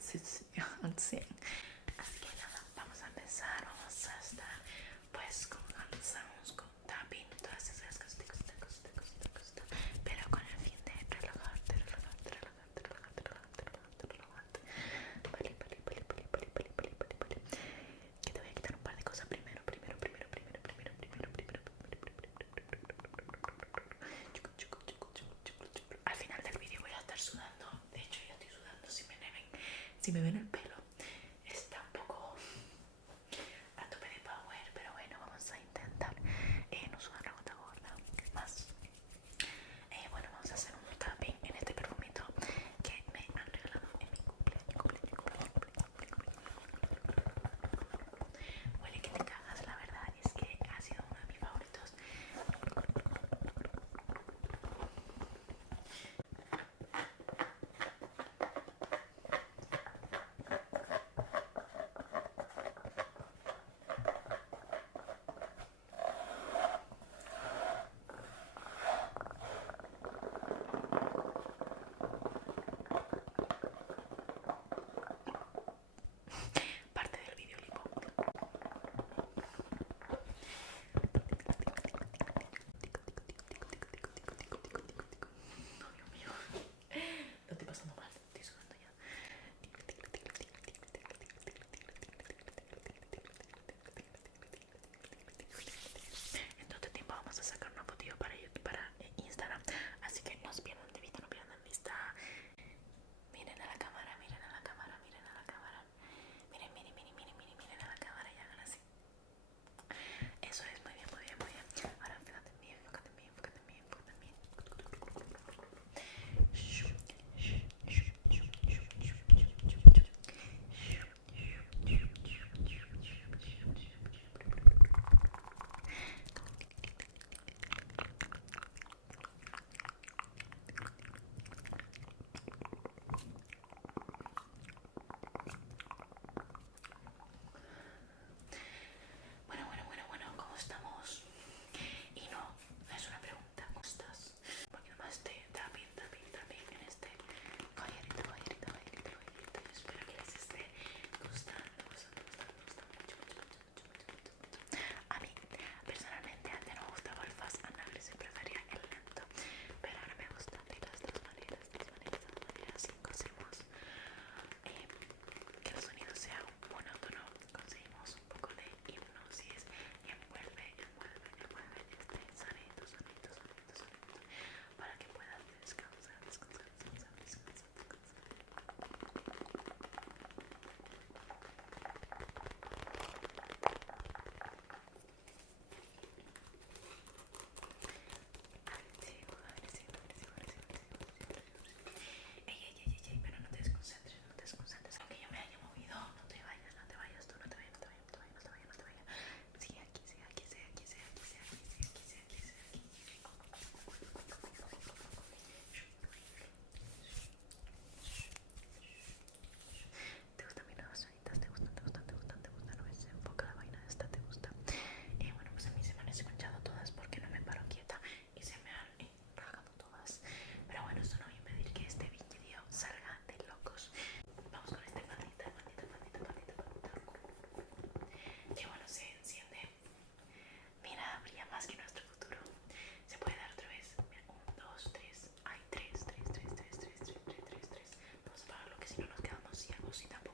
Sí, sí, al 100. Así que nada, vamos a empezar. Vamos a estar pues con hand sounds, con tapping, todas esas cositas, pero con el fin de relajarte, relajarte, relajarte, relajarte, relajarte, relajarte, relajarte. Vale, vale, vale, vale, vale, vale, vale, vale, vale. Que te voy a quitar un par de cosas primero. Al final del vídeo voy a estar sudando. De hecho ya estoy sudando. Si me ven el pelo está un poco a tope de power, pero bueno, vamos a intentar no sudar la gota gorda más. Bueno, vamos a hacer un tapping en este perfumito que me han regalado en mi cumpleaños. Huele que te cagas, la verdad es que ha sido uno de mis favoritos. Parte del vídeo lipo. No, Dios mío. Lo estoy pasando mal, estoy sudando ya. En todo este tiempo vamos a sacar una fotillo para Instagram. Así que no os pierdan de vista, no pierdan de vista. Miren a la cámara, miren a la cámara, miren a la cámara. Miren, miren, miren, miren, miren, miren a la cámara y hagan así. Eso es, muy bien, muy bien, muy bien. Ahora enfócate en mí, enfócate en mí, enfócate en mí, enfócate en mí. Bueno, ¿cómo estamos? Y no, no es una pregunta, ¿cómo estás? Un poquito más de tapping en este gallerito. Yo espero que les esté gustando mucho. A mí, personalmente, antes no me gustaba el fast and aggressive, prefería el lento, pero ahora me gusta de las dos maneras, así conseguimos que el sonido sea monótono, conseguimos un poco de hipnosis y envuelve este sonito para que puedas descansar. Ey, pero no te desconcentres, aunque yo me haya movido, no te vayas, tú no te vayas. Sigue aquí. ¿Te gustan mis nuevas sonitas? ¿Te gustan? No me se enfoca la vaina esta, ¿te gusta? Bueno, pues a mí se me han escuchado todas porque no me paro quieta y se me han rajado todas. Pero bueno, esto no va a impedir que este vídeo salga de locos. Vamos con este patita. Que bueno, se enciende. Mira, brilla más que nuestro futuro. Se puede dar otra vez. Mira, 1, 2, 3. Hay 3. Vamos a apagarlo que si no nos quedamos ciegos y tampoco.